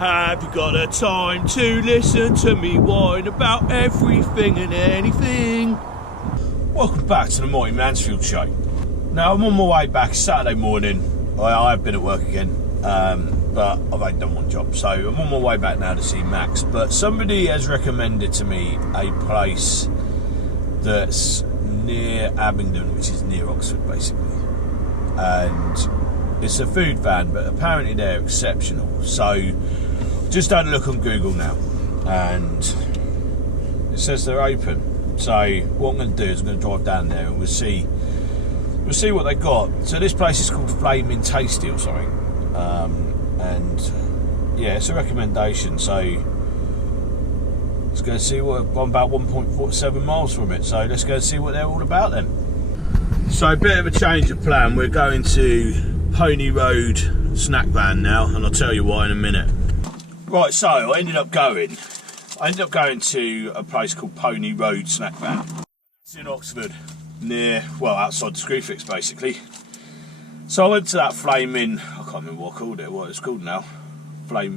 Have you got the time to listen to me whine about everything and anything? Welcome back to the Mighty Mansfield show. Now I'm on my way back Saturday morning. I have been at work again, but I've only done one job, so I'm on my way back now to see Max. But somebody has recommended to me a place that's near Abingdon, which is near Oxford basically, and it's a food van, but apparently they're exceptional. So just had a look on Google now, and it says they're open. So what I'm going to do is I'm going to drive down there and we'll see what they got. So this place is called Flaming Tasty or something, and yeah, it's a recommendation. So let's go see what. I'm about 1.47 miles from it, so let's go see what they're all about then. So a bit of a change of plan. We're going to Pony Road snack van now, and I'll tell you why in a minute. Right, so I ended up going to a place called Pony Road snack van. It's in Oxford, outside the Screwfix basically. So I went to that flaming, I can't remember what it's called now. I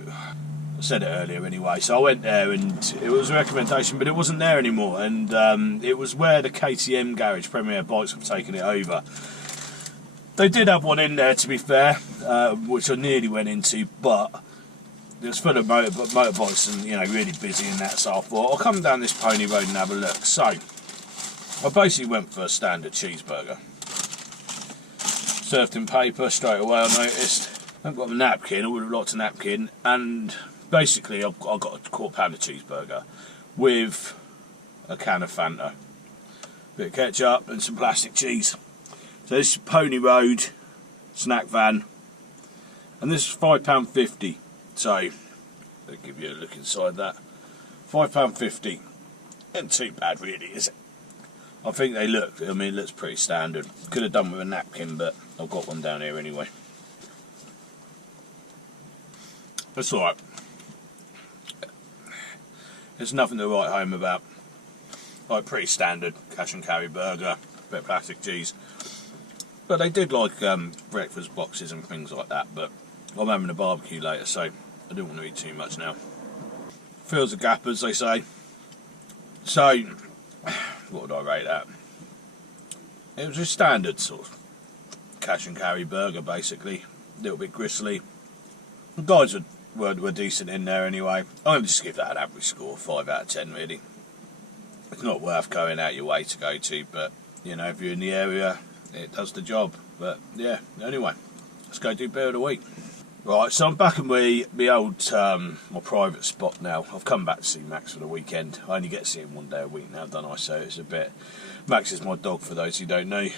said it earlier anyway. So I went there and it was a recommendation, but it wasn't there anymore. And it was where the KTM garage, Premier Bikes, have taken it over. They did have one in there, to be fair, which I nearly went into, but it was full of motorbikes and, you know, really busy and that, so I thought I'll come down this Pony Road and have a look. So I basically went for a standard cheeseburger. Served in paper straight away, I noticed. I haven't got a napkin, I would have liked a napkin, and basically I've got a £1/4 cheeseburger with a can of Fanta, a bit of ketchup and some plastic cheese. So this is Pony Road snack van, and this is £5.50. So I'll give you a look inside that. £5.50. Isn't too bad really, is it? I think it looks pretty standard. Could have done with a napkin, but I've got one down here anyway. That's alright. There's nothing to write home about. Like, pretty standard cash and carry burger, bit of plastic cheese. But they did like breakfast boxes and things like that, but I'm having a barbecue later, so I don't want to eat too much now. Fills the gap, as they say. So, what would I rate that? It was a standard sort of cash and carry burger, basically. A little bit gristly. The guys were decent in there anyway. I'm going to just give that an average score, 5 out of 10 really. It's not worth going out your way to go to, but, you know, if you're in the area, it does the job. But yeah, anyway, let's go do beer of the week. Right, so I'm back in my private spot now. I've come back to see Max for the weekend. I only get to see him one day a week now, don't I? So it's a bit. Max is my dog, for those who don't know.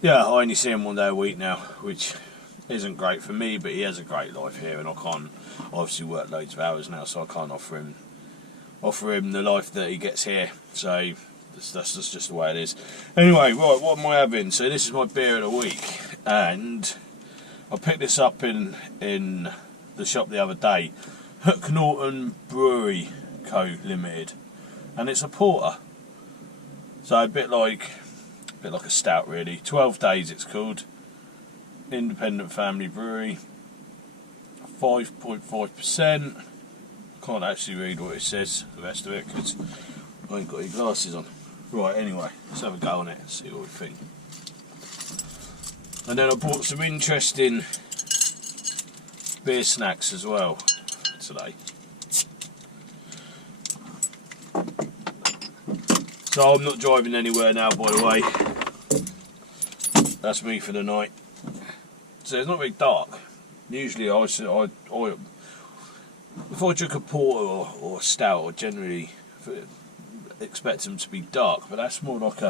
Yeah, I only see him one day a week now, which isn't great for me, but he has a great life here, and I can't obviously work loads of hours now, so I can't offer him the life that he gets here. So that's just the way it is. Anyway, right, what am I having? So this is my beer of the week, and I picked this up in the shop the other day. Hook Norton Brewery Co. Limited, and it's a porter. So a bit like a stout really. 12 Days it's called. Independent family brewery. 5.5%. Can't actually read what it says, the rest of it, because I ain't got any glasses on. Right, anyway, let's have a go on it and see what we think. And then I bought some interesting beer snacks as well today. So I'm not driving anywhere now, by the way. That's me for the night. So it's not very dark. Usually if I drink a porter or a stout, I generally expect them to be dark, but that's more like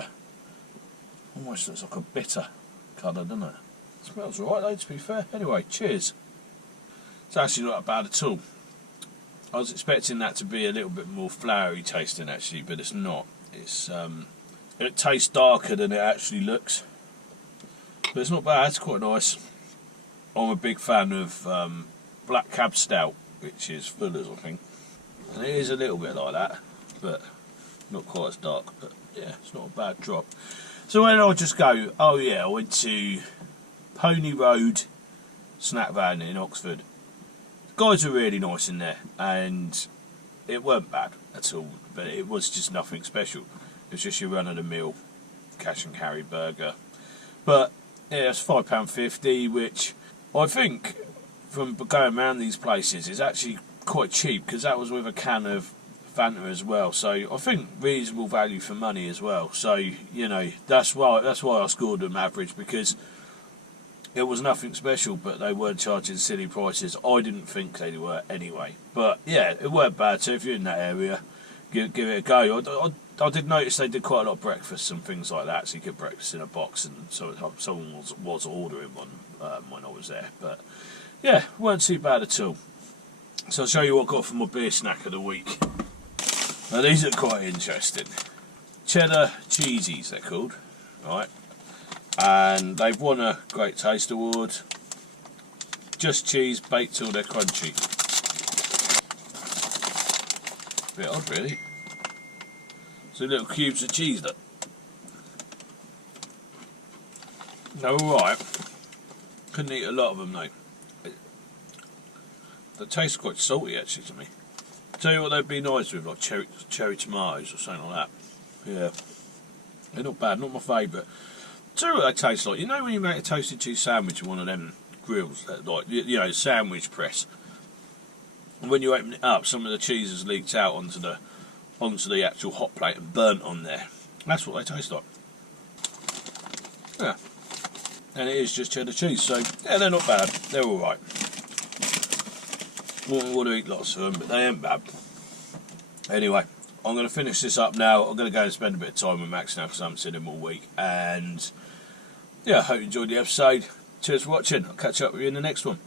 almost looks like a bitter colour, doesn't it? It smells alright though, to be fair. Anyway, cheers. It's actually not bad at all. I was expecting that to be a little bit more flowery tasting actually, but it's not. It tastes darker than it actually looks, but it's not bad. It's quite nice. I'm a big fan of Black Cab Stout, which is Fuller's, I think, and it is a little bit like that, but not quite as dark. But yeah, it's not a bad drop. So where did I just go? Oh yeah, I went to Pony Road snack van in Oxford. guys are really nice in there, and it weren't bad at all, but it was just nothing special. It was just your run-of-the-mill cash and carry burger. But yeah, it's £5.50, which I think from going around these places is actually quite cheap, because that was with a can of Fanta as well. So I think reasonable value for money as well. So you know, that's why I scored them average, because it was nothing special, but they weren't charging silly prices. I didn't think they were anyway. But yeah, it weren't bad. So if you're in that area, give it a go. I did notice they did quite a lot of breakfasts and things like that, so you get breakfast in a box, and so someone was ordering one when I was there. But yeah, weren't too bad at all. So I'll show you what I got for my beer snack of the week. Now these are quite interesting. Cheddar cheesies, they're called, right? And they've won a Great Taste Award. Just cheese baked till they're crunchy. Bit odd, really. So little cubes of cheese, look. They're alright. Couldn't eat a lot of them though. They taste quite salty actually to me. Tell you what they'd be nice with, like cherry tomatoes or something like that. Yeah. They're not bad, not my favourite. Tell you what they taste like. You know when you make a toasted cheese sandwich in one of them grills, like, you know, sandwich press, and when you open it up, some of the cheese has leaked out onto the actual hot plate and burnt on there. That's what they taste like. Yeah. And it is just cheddar cheese, so yeah, they're not bad. They're alright. Wouldn't want to eat lots of them, but they ain't bad. Anyway, I'm going to finish this up now. I'm going to go and spend a bit of time with Max now, because I haven't seen him all week. And yeah, I hope you enjoyed the episode. Cheers for watching. I'll catch up with you in the next one.